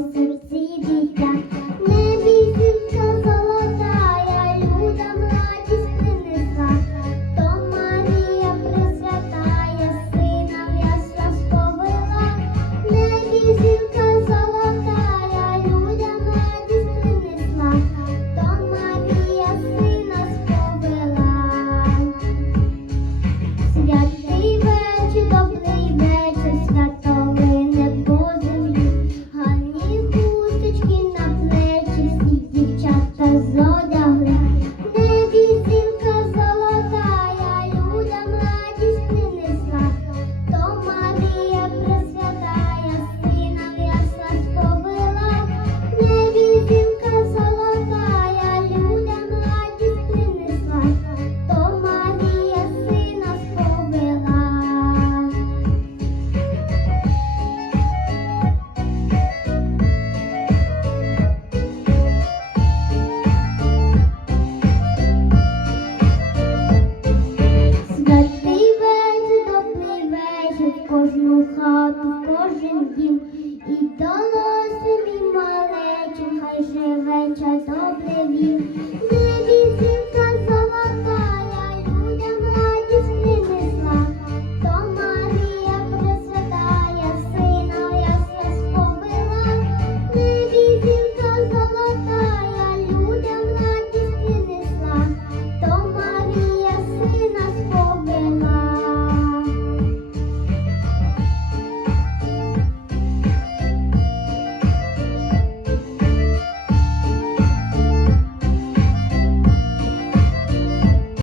você. кожну хату, кожен дім і дала.